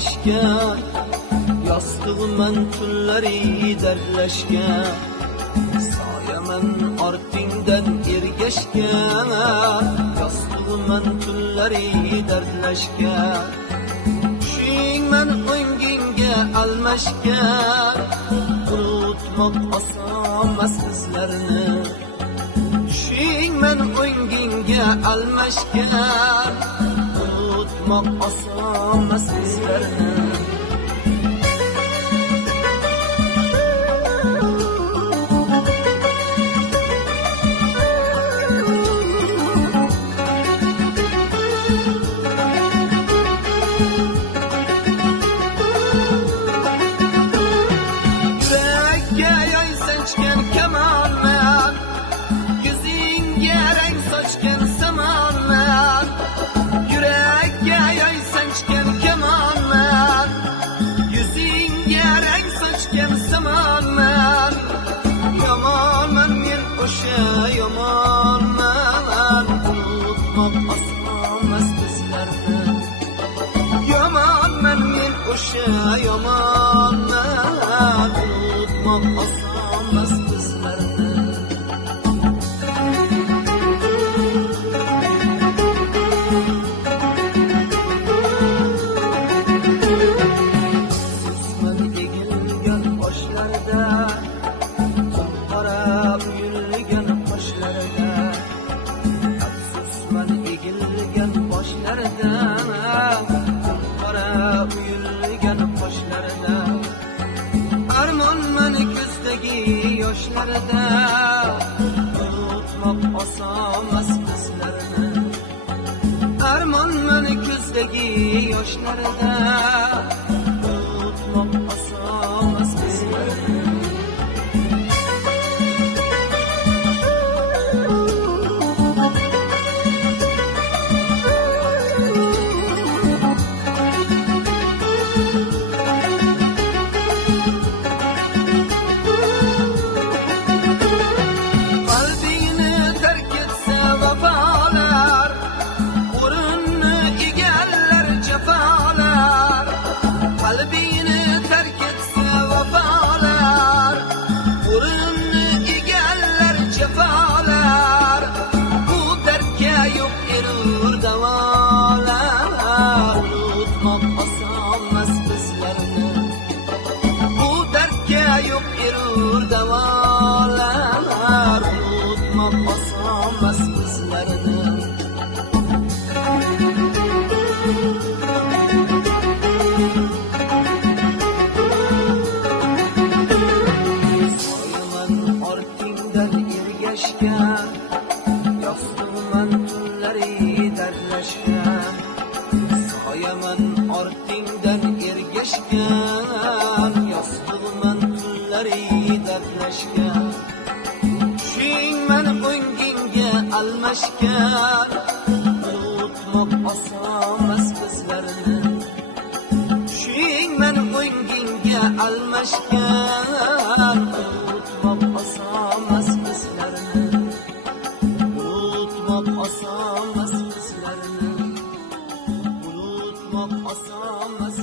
ergashgan, yostig'iman tunlari dardlashgan, soyaman ortingdan ergashgan, yostig'iman tunlari dardlashgan, tushingman o'ngingga almashgan, unutmoq osonmas bizlarni, tushingman o'ngingga almashgan, unutmoq osonmas bizlarni. Yurakka yoy sanchgan kamonman, ko'zingga rang sochgan samonman, yurakka yoy sanchgan kamonman, yuzingga rang sochgan samonman, yomonman men o'sha yomonman, unutmoq osonmas bizlarni, yomonman men o'sha yomonman, unutmoq osonmas bizlarni. Afsusman egilgan boshlarida, qora uyulgan qoshlarida, armonman ko'zdagi yoshlarida, unutmoq osonmas bizlarni, armonman ko'zdagi yoshlarida, unutmoq osonmas bizlarni. Qalbini tark etsa vafolar, o'rinni egallar jafolar, bu dardga yo'q erur davolar, unutmoq osonmas bizlarni, bu dardga yo'q erur davolar, unutmoq osonmas bizlarni. Yostig'iman tunlari dardlashgan, soyaman ortingdan ergashgan, yostig'iman tunlari dardlashgan, tushingman o'ngingga almashgan, unutmoq osonmas bizlarni, tushingman o'ngingga almashgan, unutmoq osonmas bizlarni, unutmoq osonmas bizlarni, unutmoq osonmas.